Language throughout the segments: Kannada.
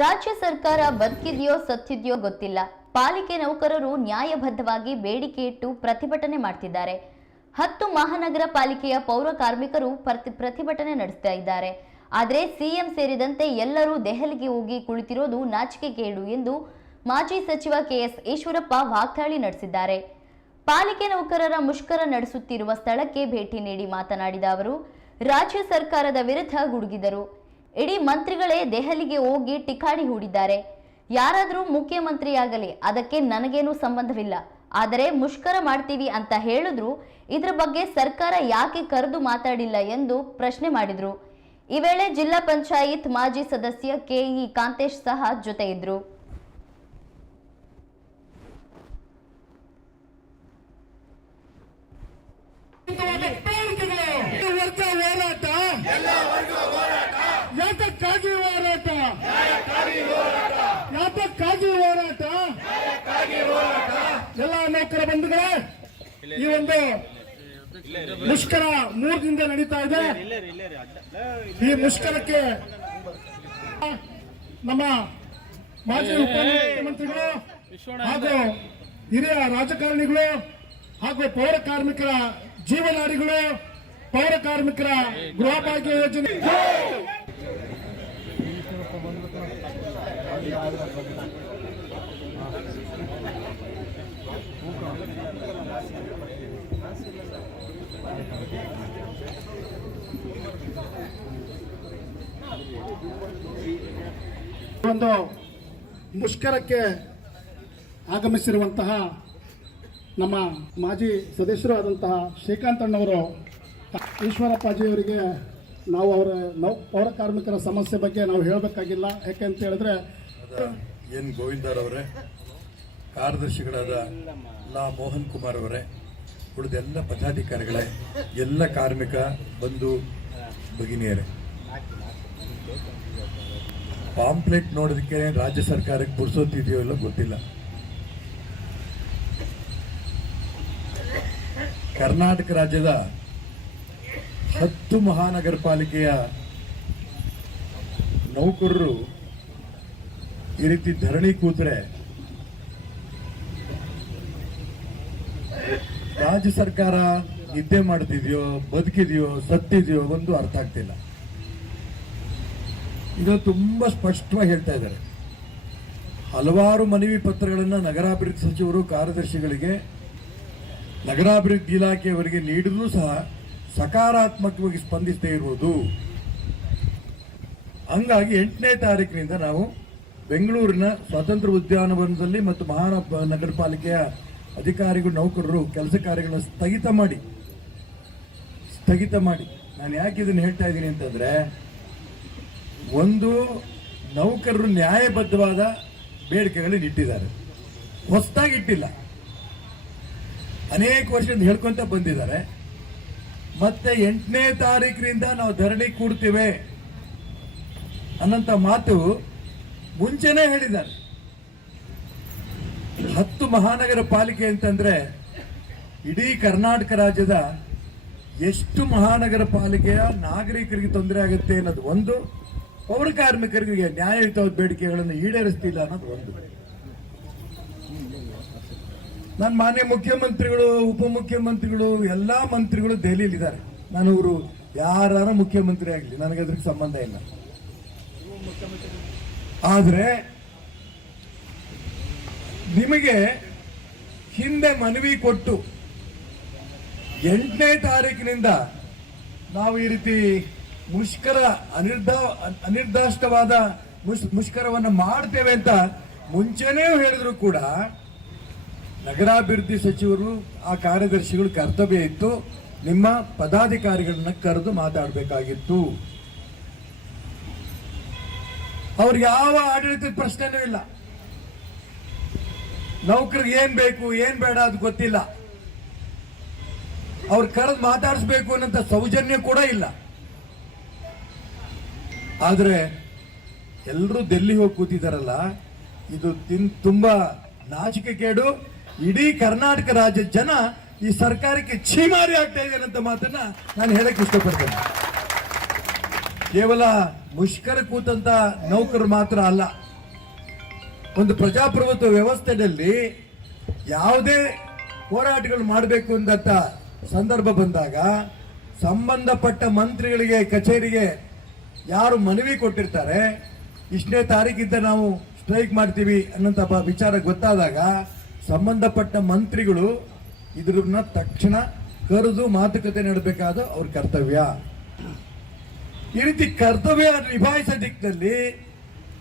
ರಾಜ್ಯ ಸರ್ಕಾರ ಬದುಕಿದೆಯೋ ಸತ್ತಿದೆಯೋ ಗೊತ್ತಿಲ್ಲ. ಪಾಲಿಕೆ ನೌಕರರು ನ್ಯಾಯಬದ್ಧವಾಗಿ ಬೇಡಿಕೆ ಇಟ್ಟು ಪ್ರತಿಭಟನೆ ಮಾಡ್ತಿದ್ದಾರೆ. 10 ಮಹಾನಗರ ಪಾಲಿಕೆಯ ಪೌರ ಕಾರ್ಮಿಕರು ಪ್ರತಿಭಟನೆ ನಡೆಸ್ತಾ ಇದ್ದಾರೆ. ಆದರೆ ಸಿಎಂ ಸೇರಿದಂತೆ ಎಲ್ಲರೂ ದೆಹಲಿಗೆ ಹೋಗಿ ಕುಳಿತಿರೋದು ನಾಚಿಕೆಗೇಡು ಎಂದು ಮಾಜಿ ಸಚಿವ ಕೆಎಸ್ ಈಶ್ವರಪ್ಪ ವಾಗ್ದಾಳಿ ನಡೆಸಿದ್ದಾರೆ. ಪಾಲಿಕೆ ನೌಕರರ ಮುಷ್ಕರ ನಡೆಸುತ್ತಿರುವ ಸ್ಥಳಕ್ಕೆ ಭೇಟಿ ನೀಡಿ ಮಾತನಾಡಿದ ಅವರು ರಾಜ್ಯ ಸರ್ಕಾರದ ವಿರುದ್ಧ ಗುಡುಗಿದರು. ಇಡೀ ಮಂತ್ರಿಗಳೇ ದೆಹಲಿಗೆ ಹೋಗಿ ಟಿಕಾಣಿ ಹೂಡಿದ್ದಾರೆ. ಯಾರಾದರೂ ಮುಖ್ಯಮಂತ್ರಿಯಾಗಲಿ ಅದಕ್ಕೆ ನನಗೇನು ಸಂಬಂಧವಿಲ್ಲ. ಆದರೆ ಮುಷ್ಕರ ಮಾಡ್ತೀವಿ ಅಂತ ಹೇಳಿದ್ರು ಇದರ ಬಗ್ಗೆ ಸರ್ಕಾರ ಯಾಕೆ ಕರೆದು ಮಾತಾಡಿಲ್ಲ ಎಂದು ಪ್ರಶ್ನೆ ಮಾಡಿದ್ರು. ಈ ವೇಳೆ ಜಿಲ್ಲಾ ಪಂಚಾಯತ್ ಮಾಜಿ ಸದಸ್ಯ ಕೆಇ ಕಾಂತೇಶ್ ಸಹ ಜೊತೆ ಇದ್ರು. ಎಲ್ಲ ನೌಕರ ಬಂಧುಗಳೇ, ಈ ಒಂದು ಮುಷ್ಕರ 3 ದಿನದಿಂದ ನಡೀತಾ ಇದೆ. ಈ ಮುಷ್ಕರಕ್ಕೆ ನಮ್ಮ ಮಾಜಿ ಉಪಮುಖ್ಯಮಂತ್ರಿಗಳು ಹಾಗೂ ಹಿರಿಯ ರಾಜಕಾರಣಿಗಳು ಹಾಗೂ ಪೌರ ಕಾರ್ಮಿಕರ ಜೀವನಾಡಿಗಳು, ಪೌರ ಕಾರ್ಮಿಕರ ಗೃಹ ಭಾಗ್ಯ ಯೋಜನೆ ಒಂದು ಮುಷ್ಕರಕ್ಕೆ ಆಗಮಿಸಿರುವಂತಹ ನಮ್ಮ ಮಾಜಿ ಸದಸ್ಯರು ಆದಂತಹ ಶ್ರೀಕಾಂತ್ ಅಣ್ಣವರು ಈಶ್ವರಪ್ಪಾಜಿಯವರಿಗೆ ನಾವು ಅವರ ಪೌರ ಕಾರ್ಮಿಕರ ಸಮಸ್ಯೆ ಬಗ್ಗೆ ನಾವು ಹೇಳಬೇಕಾಗಿಲ್ಲ. ಯಾಕೆಂತ ಹೇಳಿದ್ರೆ ಎನ್ ಗೋವಿಂದರವರೇ, ಕಾರ್ಯದರ್ಶಿಗಳಾದ ಲಾ ಮೋಹನ್ ಕುಮಾರ್ ಅವರೇ, ಉಳಿದೆಲ್ಲ ಪದಾಧಿಕಾರಿಗಳೇ, ಎಲ್ಲ ಕಾರ್ಮಿಕ ಬಂಧು ಭಗಿನಿಯರೇ, ಪಾಂಪ್ಲೆಟ್ ನೋಡೋದಕ್ಕೆ ರಾಜ್ಯ ಸರ್ಕಾರಕ್ಕೆ ಪುರ್ಸೋತಿದೆಯೋ ಇಲ್ಲ ಗೊತ್ತಿಲ್ಲ. ಕರ್ನಾಟಕ ರಾಜ್ಯದ 10 ಮಹಾನಗರ ಪಾಲಿಕೆಯ ನೌಕರರು ಈ ರೀತಿ ಧರಣಿ ಕೂತ್ರೆ ರಾಜ್ಯ ಸರ್ಕಾರ ನಿದ್ದೆ ಮಾಡ್ತಿದೆಯೋ ಬದುಕಿದೆಯೋ ಸತ್ತಿದೆಯೋ ಒಂದು ಅರ್ಥ ಆಗ್ತಿಲ್ಲ. ಇದು ತುಂಬಾ ಸ್ಪಷ್ಟವಾಗಿ ಹೇಳ್ತಾ ಇದ್ದಾರೆ. ಹಲವಾರು ಮನವಿ ಪತ್ರಗಳನ್ನು ನಗರಾಭಿವೃದ್ಧಿ ಸಚಿವರು ಕಾರ್ಯದರ್ಶಿಗಳಿಗೆ, ನಗರಾಭಿವೃದ್ಧಿ ಇಲಾಖೆಯವರಿಗೆ ನೀಡಿದ್ರೂ ಸಹ ಸಕಾರಾತ್ಮಕವಾಗಿ ಸ್ಪಂದಿಸದೇ ಇರುವುದು. ಹಂಗಾಗಿ 8ನೇ ತಾರೀಕಿನಿಂದ ನಾವು ಬೆಂಗಳೂರಿನ ಸ್ವಾತಂತ್ರ್ಯ ಉದ್ಯಾನವನದಲ್ಲಿ ಮತ್ತು ಮಹಾನಗರ ಪಾಲಿಕೆಯ ಅಧಿಕಾರಿಗಳು ನೌಕರರು ಕೆಲಸ ಕಾರ್ಯಗಳನ್ನು ಸ್ಥಗಿತ ಮಾಡಿ ನಾನು ಯಾಕೆ ಇದನ್ನು ಹೇಳ್ತಾ ಇದ್ದೀನಿ ಅಂತಂದ್ರೆ, ಒಂದು ನೌಕರರು ನ್ಯಾಯಬದ್ಧವಾದ ಬೇಡಿಕೆಗಳನ್ನು ಇಟ್ಟಿದ್ದಾರೆ, ಹೊಸದಾಗಿ ಇಟ್ಟಿಲ್ಲ, ಅನೇಕ ವರ್ಷದಿಂದ ಹೇಳ್ಕೊಂತ ಬಂದಿದ್ದಾರೆ. ಮತ್ತೆ 8ನೇ ತಾರೀಕಿನಿಂದ ನಾವು ಧರಣಿ ಕೂಡ್ತೇವೆ ಅನ್ನಂತ ಮಾತು ಮುಂಚೆನೇ ಹೇಳಿದ್ದಾರೆ. 10 ಮಹಾನಗರ ಪಾಲಿಕೆ ಅಂತಂದ್ರೆ ಇಡೀ ಕರ್ನಾಟಕ ರಾಜ್ಯದ ಎಷ್ಟು ಮಹಾನಗರ ಪಾಲಿಕೆಯ ನಾಗರಿಕರಿಗೆ ತೊಂದರೆ ಆಗುತ್ತೆ ಅನ್ನೋದು ಒಂದು, ಪೌರ ಕಾರ್ಮಿಕರಿಗೆ ನ್ಯಾಯಯುತವಾದ ಬೇಡಿಕೆಗಳನ್ನು ಈಡೇರಿಸ್ತಿಲ್ಲ ಅನ್ನೋದು ಒಂದು. ನನ್ನ ಮಾನ್ಯ ಮುಖ್ಯಮಂತ್ರಿಗಳು, ಉಪಮುಖ್ಯಮಂತ್ರಿಗಳು, ಎಲ್ಲಾ ಮಂತ್ರಿಗಳು ದೆಹಲಿಯಲ್ಲಿದ್ದಾರೆ. ನಾನು ಅವರು ಯಾರು ಮುಖ್ಯಮಂತ್ರಿ ಆಗಲಿ ನನಗೆ ಅದ್ರಿಗೆ ಸಂಬಂಧ ಇಲ್ಲ. ಆದ್ರೆ ನಿಮಗೆ ಹಿಂದೆ ಮನವಿ ಕೊಟ್ಟು 8ನೇ ತಾರೀಕಿನಿಂದ ನಾವು ಈ ರೀತಿ ಮುಷ್ಕರ ಅನಿರ್ದಿಷ್ಟವಾದ ಮುಷ್ಕರವನ್ನು ಮಾಡ್ತೇವೆ ಅಂತ ಮುಂಚೆನೇ ಹೇಳಿದ್ರು ಕೂಡ ನಗರಾಭಿವೃದ್ಧಿ ಸಚಿವರು ಆ ಕಾರ್ಯದರ್ಶಿಗಳು ಕರ್ತವ್ಯ ಇತ್ತು, ನಿಮ್ಮ ಪದಾಧಿಕಾರಿಗಳನ್ನ ಕರೆದು ಮಾತಾಡಬೇಕಾಗಿತ್ತು. ಅವ್ರಿಗೆ ಯಾವ ಆಡಳಿತದ ಪ್ರಶ್ನೆನೂ ಇಲ್ಲ. ನೌಕರಿಗೆ ಏನ್ ಬೇಕು ಏನ್ ಬೇಡ ಅದು ಗೊತ್ತಿಲ್ಲ. ಅವ್ರು ಕರೆದು ಮಾತಾಡಿಸ್ಬೇಕು ಅನ್ನೋಂಥ ಸೌಜನ್ಯ ಕೂಡ ಇಲ್ಲ. ಆದ್ರೆ ಎಲ್ಲರೂ ಡೆಲ್ಲಿ ಹೋಗಿ ಕೂತಿದಾರಲ್ಲ, ಇದು ತುಂಬಾ ನಾಚಿಕೆಗೇಡು. ಇಡೀ ಕರ್ನಾಟಕ ರಾಜ್ಯದ ಜನ ಈ ಸರ್ಕಾರಕ್ಕೆ ಛೀಮಾರಿ ಆಗ್ತಾ ಇದೆ ಅಂತ ಮಾತನ್ನ ನಾನು ಹೇಳಕ್ ಇಷ್ಟಪಡ್ತೇನೆ. ಕೇವಲ ಮುಷ್ಕರ ಕೂತಂತ ನೌಕರು ಮಾತ್ರ ಅಲ್ಲ. ಒಂದು ಪ್ರಜಾಪ್ರಭುತ್ವ ವ್ಯವಸ್ಥೆಯಲ್ಲಿ ಯಾವುದೇ ಹೋರಾಟಗಳು ಮಾಡಬೇಕು ಅಂದಂತ ಸಂದರ್ಭ ಬಂದಾಗ ಸಂಬಂಧಪಟ್ಟ ಮಂತ್ರಿಗಳಿಗೆ ಕಚೇರಿಗೆ ಯಾರು ಮನವಿ ಕೊಟ್ಟಿರ್ತಾರೆ, ಇಷ್ಟನೇ ತಾರೀಕಿಂದ ನಾವು ಸ್ಟ್ರೈಕ್ ಮಾಡ್ತೀವಿ ಅನ್ನೋಂಥ ವಿಚಾರ ಗೊತ್ತಾದಾಗ ಸಂಬಂಧಪಟ್ಟ ಮಂತ್ರಿಗಳು ಇದ್ರನ್ನ ತಕ್ಷಣ ಕರೆದು ಮಾತುಕತೆ ನಡೆಬೇಕಾದ ಅವ್ರ ಕರ್ತವ್ಯ. ಈ ರೀತಿ ಕರ್ತವ್ಯ ನಿಭಾಯಿಸೋ ದಿಕ್ಕಿನಲ್ಲಿ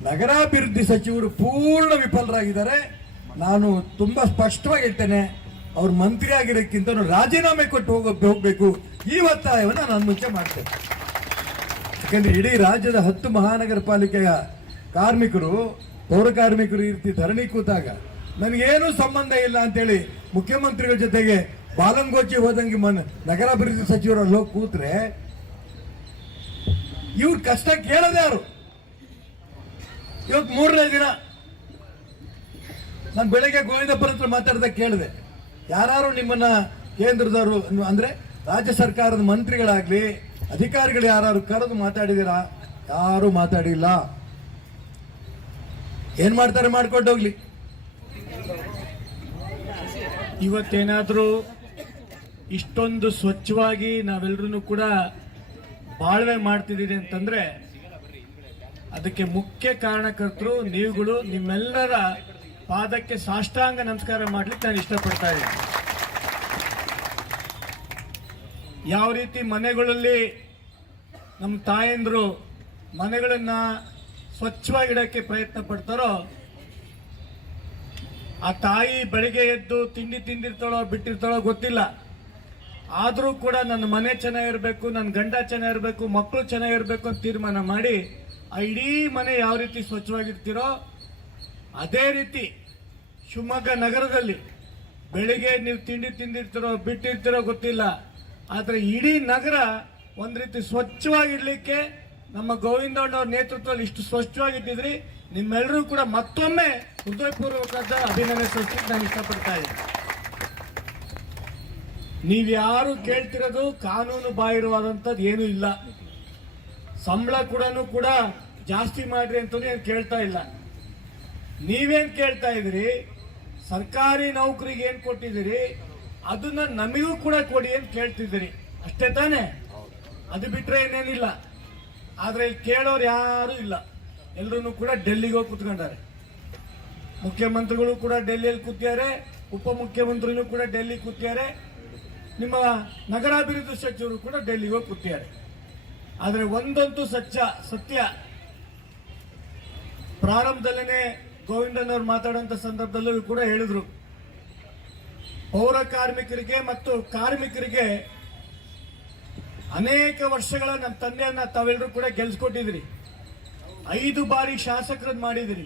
ನಗರಾಭಿವೃದ್ಧಿ ಸಚಿವರು ಪೂರ್ಣ ವಿಫಲರಾಗಿದ್ದಾರೆ. ನಾನು ತುಂಬಾ ಸ್ಪಷ್ಟವಾಗಿ ಹೇಳ್ತೇನೆ, ಅವ್ರು ಮಂತ್ರಿ ಆಗಿರೋಕ್ಕಿಂತ ರಾಜೀನಾಮೆ ಕೊಟ್ಟು ಹೋಗ್ಬೇಕು ಈ ಒತ್ತಾಯವನ್ನು ನಾನು ಮುಂಚೆ ಮಾಡ್ತೇನೆ. ಯಾಕಂದ್ರೆ ಇಡೀ ರಾಜ್ಯದ 10 ಮಹಾನಗರ ಪಾಲಿಕೆಯ ಕಾರ್ಮಿಕರು, ಪೌರ ಕಾರ್ಮಿಕರು ಈ ರೀತಿ ಧರಣಿ ಕೂತಾಗ ನನಗೇನು ಸಂಬಂಧ ಇಲ್ಲ ಅಂತೇಳಿ ಮುಖ್ಯಮಂತ್ರಿಗಳ ಜೊತೆಗೆ ಬಾಲಂಗೋಚಿ ಹೋದಂಗೆ ನಗರಾಭಿವೃದ್ಧಿ ಸಚಿವರು ಅಲ್ಲಿ ಹೋಗಿ ಕೂತ್ರೆ ಇವ್ರ ಕಷ್ಟ ಕೇಳೋದು ಯಾರು? ಇವತ್ತು 3ನೇ ದಿನ ನಾನು ಬೆಳಗ್ಗೆ ಗೋವಿಂದಪ್ಪನ ಹತ್ರ ಮಾತಾಡಿದಾಗ ಕೇಳಿದೆ, ಯಾರು ನಿಮ್ಮನ್ನ ಕೇಂದ್ರದವರು ಅಂದ್ರೆ ರಾಜ್ಯ ಸರ್ಕಾರದ ಮಂತ್ರಿಗಳಾಗ್ಲಿ ಅಧಿಕಾರಿಗಳು ಯಾರು ಕರೆದು ಮಾತಾಡಿದೀರಾ? ಯಾರು ಮಾತಾಡಿಲ್ಲ. ಏನ್ ಮಾಡ್ತಾರೆ ಮಾಡ್ಕೊಂಡು ಹೋಗ್ಲಿ. ಇವತ್ತೇನಾದ್ರೂ ಇಷ್ಟೊಂದು ಸ್ವಚ್ಛವಾಗಿ ನಾವೆಲ್ಲರೂ ಕೂಡ ಬಾಳ್ವೆ ಮಾಡ್ತಿದ್ದೀರಿ ಅಂತಂದ್ರೆ ಅದಕ್ಕೆ ಮುಖ್ಯ ಕಾರಣಕರ್ತರು ನೀವುಗಳು. ನಿಮ್ಮೆಲ್ಲರ ಪಾದಕ್ಕೆ ಸಾಷ್ಟಾಂಗ ನಮಸ್ಕಾರ ಮಾಡ್ಲಿಕ್ಕೆ ನಾನು ಇಷ್ಟಪಡ್ತಾ ಇದ್ದೀನಿ. ಯಾವ ರೀತಿ ಮನೆಗಳಲ್ಲಿ ನಮ್ಮ ತಾಯಂದ್ರು ಮನೆಗಳನ್ನ ಸ್ವಚ್ಛವಾಗಿಡಕ್ಕೆ ಪ್ರಯತ್ನ ಪಡ್ತಾರೋ, ಆ ತಾಯಿ ಬೆಳಿಗ್ಗೆ ಎದ್ದು ತಿಂಡಿ ತಿಂದಿರ್ತಾಳೋ ಬಿಟ್ಟಿರ್ತಾಳೋ ಗೊತ್ತಿಲ್ಲ, ಆದರೂ ಕೂಡ ನನ್ನ ಮನೆ ಚೆನ್ನಾಗಿರ್ಬೇಕು, ನನ್ನ ಗಂಡ ಚೆನ್ನಾಗಿರ್ಬೇಕು, ಮಕ್ಕಳು ಚೆನ್ನಾಗಿರ್ಬೇಕು ಅಂತ ತೀರ್ಮಾನ ಮಾಡಿ ಆ ಇಡೀ ಮನೆ ಯಾವ ರೀತಿ ಸ್ವಚ್ಛವಾಗಿರ್ತೀರೋ ಅದೇ ರೀತಿ ಶಿವಮೊಗ್ಗ ನಗರದಲ್ಲಿ ಬೆಳಿಗ್ಗೆ ನೀವು ತಿಂಡಿ ತಿಂದಿರ್ತೀರೋ ಬಿಟ್ಟಿರ್ತೀರೋ ಗೊತ್ತಿಲ್ಲ, ಆದ್ರೆ ಇಡೀ ನಗರ ಒಂದ್ ರೀತಿ ಸ್ವಚ್ಛವಾಗಿಡ್ಲಿಕ್ಕೆ ನಮ್ಮ ಗೋವಿಂದಣ್ಣವ್ರ ನೇತೃತ್ವದಲ್ಲಿ ಇಷ್ಟು ಸ್ವಚ್ಛವಾಗಿಟ್ಟಿದ್ರಿ. ನಿಮ್ಮೆಲ್ಲರೂ ಕೂಡ ಮತ್ತೊಮ್ಮೆ ಹೃದಯಪೂರ್ವಕವಾದ ಅಭಿನಂದನೆ ಸಲ್ಲಿಸಲಿಕ್ಕೆ ನಾನು ಇಷ್ಟಪಡ್ತಾ ಇದ್ದೀನಿ. ನೀವ್ಯಾರು ಕೇಳ್ತಿರೋದು ಕಾನೂನು ಬಾಹಿರವಾದಂಥದ್ದು ಏನೂ ಇಲ್ಲ. ಸಂಬಳ ಕೂಡ ಜಾಸ್ತಿ ಮಾಡ್ರಿ ಅಂತ ಏನು ಕೇಳ್ತಾ ಇಲ್ಲ. ನೀವೇನ್ ಕೇಳ್ತಾ ಇದ್ದೀರಿ, ಸರ್ಕಾರಿ ನೌಕರಿಗೆ ಏನ್ ಕೊಟ್ಟಿದ್ದೀರಿ ಅದನ್ನ ನಮಗೂ ಕೂಡ ಕೊಡಿ ಅಂತ ಕೇಳ್ತಿದ್ದೀರಿ, ಅಷ್ಟೇ ತಾನೇ? ಅದು ಬಿಟ್ರೆ ಏನೇನಿಲ್ಲ. ಆದ್ರೆ ಇಲ್ಲಿ ಕೇಳೋರು ಯಾರು ಇಲ್ಲ. ಎಲ್ಲರೂ ಕೂಡ ಡೆಲ್ಲಿಗೆ ಹೋಗಿ ಕುತ್ಕೊಂಡಾರೆ. ಮುಖ್ಯಮಂತ್ರಿಗಳು ಕೂಡ ಡೆಲ್ಲಿಯಲ್ಲಿ ಕೂತಿದ್ದಾರೆ, ಉಪಮುಖ್ಯಮಂತ್ರಿನೂ ಕೂಡ ಡೆಲ್ಲಿ ಕೂತಿದ್ದಾರೆ, ನಿಮ್ಮ ನಗರಾಭಿವೃದ್ಧಿ ಸಚಿವರು ಕೂಡ ಡೆಲ್ಲಿಗೆ ಹೋಗಿ ಕೂತಿದ್ದಾರೆ. ಆದ್ರೆ ಒಂದಂತೂ ಸತ್ಯ, ಪ್ರಾರಂಭದಲ್ಲೇ ಗೋವಿಂದನವರು ಮಾತಾಡುವಂತ ಸಂದರ್ಭದಲ್ಲೂ ಕೂಡ ಹೇಳಿದ್ರು, ಪೌರ ಕಾರ್ಮಿಕರಿಗೆ ಮತ್ತು ಕಾರ್ಮಿಕರಿಗೆ ಅನೇಕ ವರ್ಷಗಳ ನಮ್ಮ ತಂದೆಯನ್ನ ತಾವೆಲ್ಲರೂ ಕೂಡ ಗೆಲ್ಸ್ಕೊಟ್ಟಿದ್ರಿ. 5 ಬಾರಿ ಶಾಸಕರನ್ನ ಮಾಡಿದಿರಿ.